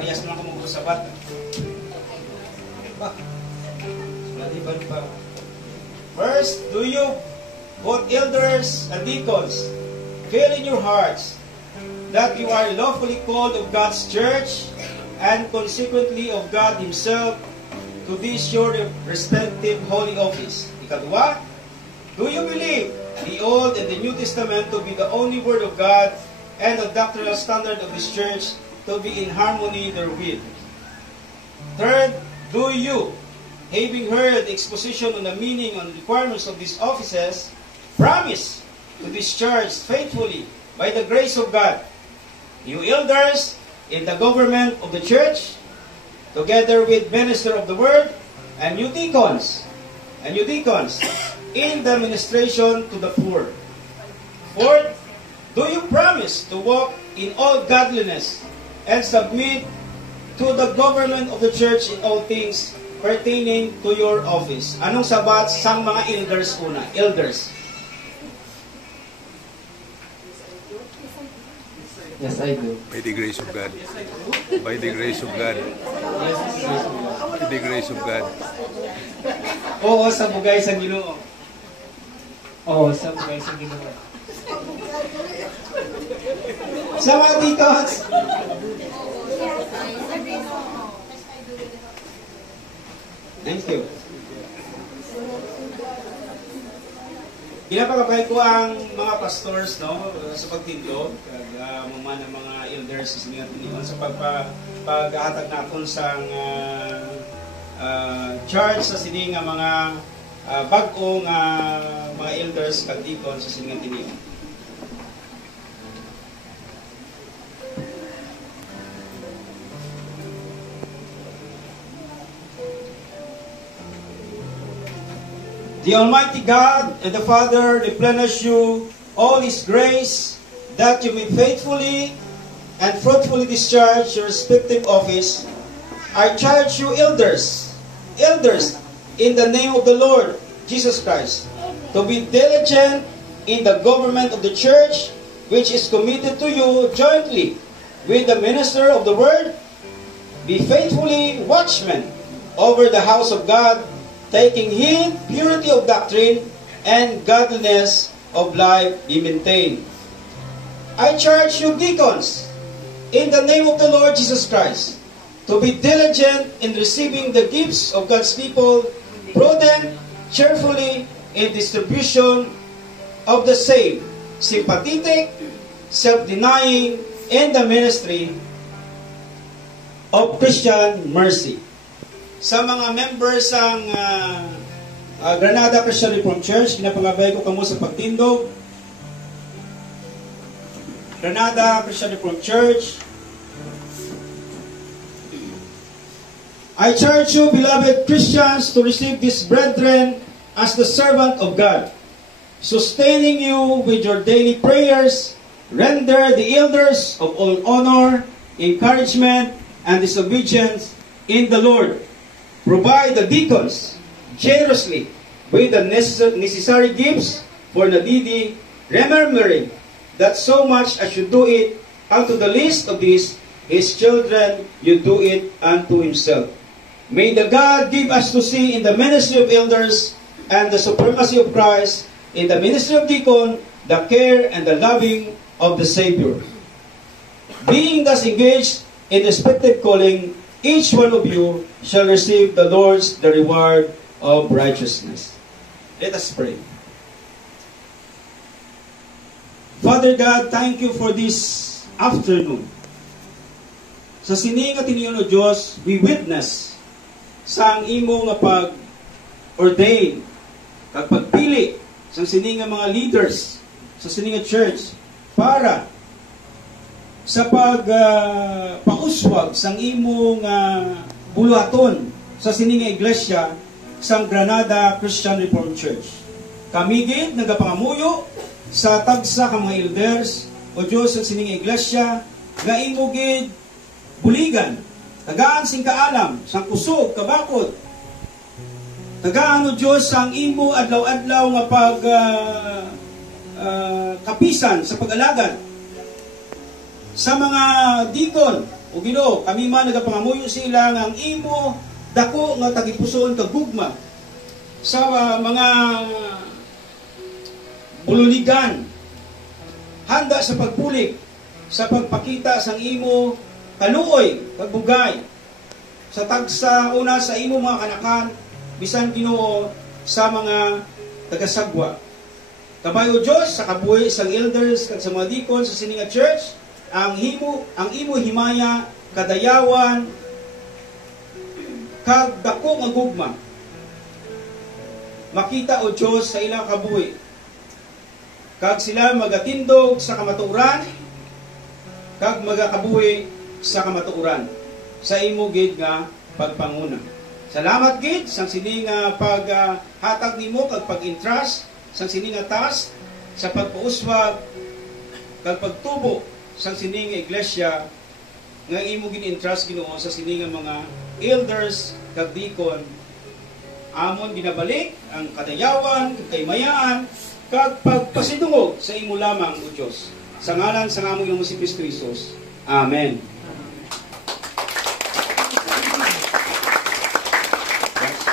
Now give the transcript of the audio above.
parehas naman kung magsabat. First, do you, both elders and deacons, feel in your hearts that you are lawfully called of God's church and consequently of God Himself to this your respective holy office. Ikadua, do you believe the Old and the New Testament to be the only Word of God and the doctrinal standard of this church to be in harmony therewith? Third, do you, having heard the exposition on the meaning and requirements of these offices, promise to discharge faithfully by the grace of God, you elders in the government of the church, together with minister of the word, and you deacons, in the ministration to the poor. Fourth, do you promise to walk in all godliness and submit to the government of the church in all things pertaining to your office? Anong sabat sang mga elders una? Elders. Yes, I do. By the grace of God. By the grace of God. By the grace of God. Oo, sa bugay sa Ginoo. Oo, sa bugay sa Ginoo. Sa mga deacons. Thank you. Pinapakabay ko ang mga pastors, no, sa pagtindog, mga elders sa paghatag natin sa charge sa sining mga bag-ong mga elders kag deacon sa sining tinion. The Almighty God and the Father replenish you all His grace, that you may faithfully and fruitfully discharge your respective office. I charge you, elders, in the name of the Lord Jesus Christ, to be diligent in the government of the church, which is committed to you jointly with the minister of the word. Be faithfully watchmen over the house of God, taking heed purity of doctrine and godliness of life be maintained. I charge you, deacons, in the name of the Lord Jesus Christ, to be diligent in receiving the gifts of God's people, prudent, cheerfully in distribution of the same, sympathetic, self-denying in the ministry of Christian mercy. Sa mga members ng Granada Christian Reformed Church, pinapangabay ko kamo sa pagtindog. Granada Christian Reformed Church, I charge you, beloved Christians, to receive these brethren as the servant of God, sustaining you with your daily prayers. Render the elders of all honor, encouragement, and disobedience in the Lord. Provide the deacons generously with the necessary gifts for the needy, remembering that so much as you do it unto the least of these, his children, you do it unto himself. May the God give us to see in the ministry of elders and the supremacy of Christ, in the ministry of deacon, the care and the loving of the Savior. Being thus engaged in respective calling, each one of you shall receive the Lord's the reward of righteousness. Let us pray. Father God, thank you for this afternoon. Sa sininga tiniyon o Diyos, we witness sa ang imo nga pag-ordain, kag pagpili sa sininga mga leaders sa sininga church para sa pauswag sang imong buluhaton sa sininga iglesia sang Granada Christian Reformed Church. Kami gid nagapangamuyo sa tagsa ka mga elders o Diyos sa sininga iglesia nga imo gid buligan, tagaan sing kaalam, sang kusog, kabakod, tagaan o Diyos sang imo adlaw-adlaw nga kapisan sa pag-alagad sa mga deacon O Ginoo, kami man nagapangamuyo sila nga ang imo dako nga tagipusoon kag gugma sa mga bulunigan, handa sa pagpulik, sa pagpakita sang imo kaluoy, pagbugay, sa tagsa una sa imo mga kanakan, bisan Ginoo sa mga tagasagwa. Kabayo Diyos, sa kabuhi sang elders kag sa mga deacon sa Sininga Church, ang imo himaya, kadayawan, kag dako nga gugma. Makita o Diyos sa ilang kabuhi. Kag sila magatindog sa kamatuoran, kag magakabuhi sa kamatuoran. Sa imo gid nga pagpanguna. Salamat gid sang sininga paghatag nimo kag pag-entrust sang sininga task sa pagpauswag kag pagtubo sang sininga iglesia nga imo gin-entrust Ginoo sa sininga mga elders kag deacon. Amon ginabalik ang kadayawan, kaymayaan, kag pagpasidungog sa imo lamang o Dios. Sa ngalan sa among Ginoong si Kristo Jesus. Amen. Yes.